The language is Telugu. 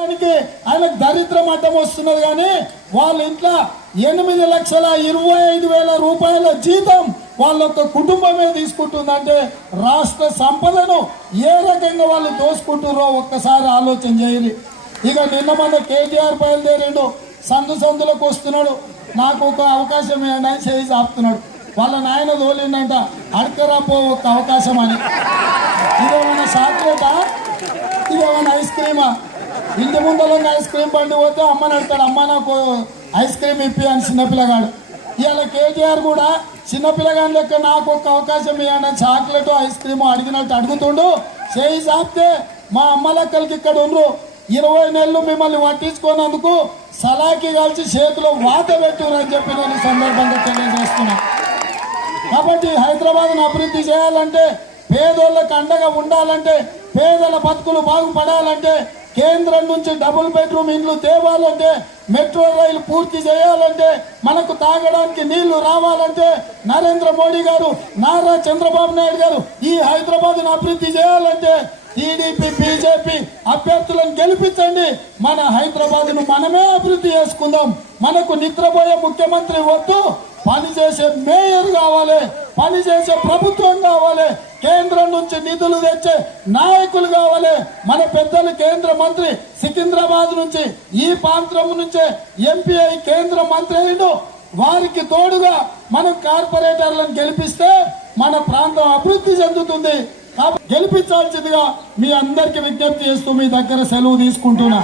ఆయనకు దరిద్రం అడ్డం వస్తున్నది కానీ వాళ్ళ ఇంట్లో 8,25,000 రూపాయల జీతం వాళ్ళొక్క కుటుంబమే తీసుకుంటుందంటే రాష్ట్ర సంపదను ఏ రకంగా వాళ్ళు దోసుకుంటున్నారో ఒక్కసారి ఆలోచన చేయరు. ఇక నిన్న మన కేటీఆర్ బయలుదేరిండు, సందులకు వస్తున్నాడు, నాకు ఒక అవకాశం ఏమన్నా చేసి ఆపుతున్నాడు. వాళ్ళ నాయన తోలిండంట అడకరాపో ఒక అవకాశం అని. ఇదేమన్నా చాక్లెటా, ఇదేమన్నా ఐస్ క్రీమా? ఇంటి ముందర ఐస్ క్రీమ్ బండి పోతే అమ్మని అడతాడు, అమ్మ నాకు ఐస్ క్రీమ్ ఇప్పి అని చిన్నపిల్లగాడు. ఇవాళ కేటీఆర్ కూడా చిన్నపిల్లగాని లెక్క నాకు ఒక అవకాశం ఇవ్వండి చాక్లెట్ ఐస్ క్రీమ్ అడిగినట్టు అడుగుతుండు. చేయి చాపితే మా అమ్మ లెక్కలకి ఇక్కడ ఉండ్రు 20 నెలలు మిమ్మల్ని పట్టించుకున్నందుకు సలాకి కలిసి చేతిలో వాత పెట్టురని చెప్పి నేను సందర్భంగా తెలియజేస్తున్నా. కాబట్టి హైదరాబాద్ను అభివృద్ధి చేయాలంటే, పేదోళ్ళకు అండగా ఉండాలంటే, పేదల బతుకులు బాగుపడాలంటే, కేంద్రం నుంచి డబుల్ బెడ్రూమ్ ఇండ్లు తేవాలంటే, మెట్రో రైలు పూర్తి చేయాలంటే, మనకు తాగడానికి నీళ్లు రావాలంటే నరేంద్ర మోడీ గారు, నారా చంద్రబాబు నాయుడు గారు ఈ హైదరాబాద్ను అభివృద్ధి చేయాలంటే టీడీపీ బీజేపీ అభ్యర్థులను గెలిపించండి. మన హైదరాబాద్ను మనమే అభివృద్ధి చేసుకుందాం. మనకు నిద్రపోయే ముఖ్యమంత్రి వద్దు, పనిచేసే మేయర్ కావాలి, పనిచేసే ప్రభుత్వం కావాలి, కేంద్రం నుంచి నిధులు తెచ్చే నాయకులు కావాలి. మన పెద్దలు కేంద్ర మంత్రి సికింద్రాబాద్ నుంచి ఈ ప్రాంతం నుంచే ఎంపీ అయి కేంద్ర మంత్రి అయిండు. వారికి తోడుగా మనం కార్పొరేటర్లను గెలిపిస్తే మన ప్రాంతం అభివృద్ధి చెందుతుంది. గెలిపించాల్సిందిగా మీ అందరికి విజ్ఞప్తి చేస్తూ మీ దగ్గర సెలవు తీసుకుంటున్నా.